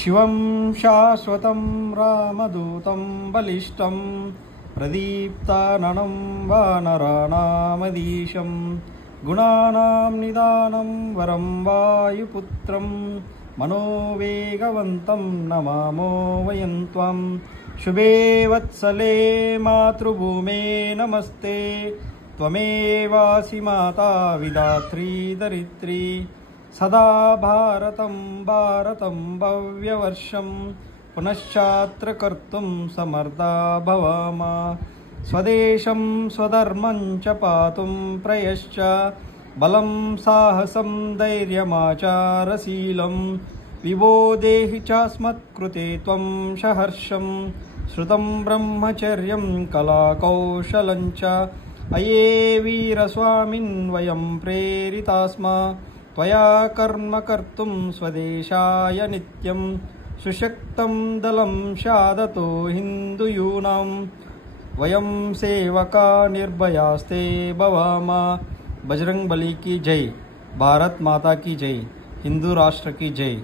शिवं शाश्वतं रामदूतं बलिष्ठं प्रदीप्ताननं वानराणामधीशं गुणानां निदानं वरं वायुपुत्रं मनोवेगवन्तं नमामो वयं त्वं शुभे वत्सले मातृभूमे नमस्ते त्वमेवासि माता विधात्री दरित्री सदा भारतं भव्यवर्षं पुनश्चात्र कर्तुं समर्था भवाम स्वदेशं स्वधर्मं च पातुं प्रयश्च बलं साहसं धैर्यमाचारशीलं विभो देहि चास्मत्कृते त्वं सहर्षं श्रुतं ब्रह्मचर्यं कलाकौशलं च अये वीरस्वामिन् वयं प्रेरितास्म त्वया कर्म कर्तुं स्वदेशाय नित्यं सुशक्तं दलं शादतो हिन्दुयूनां वयं सेवका निर्भयास्ते भवाम। बजरंग बली की जय, भारत माता की जय, हिंदू राष्ट्र की जय।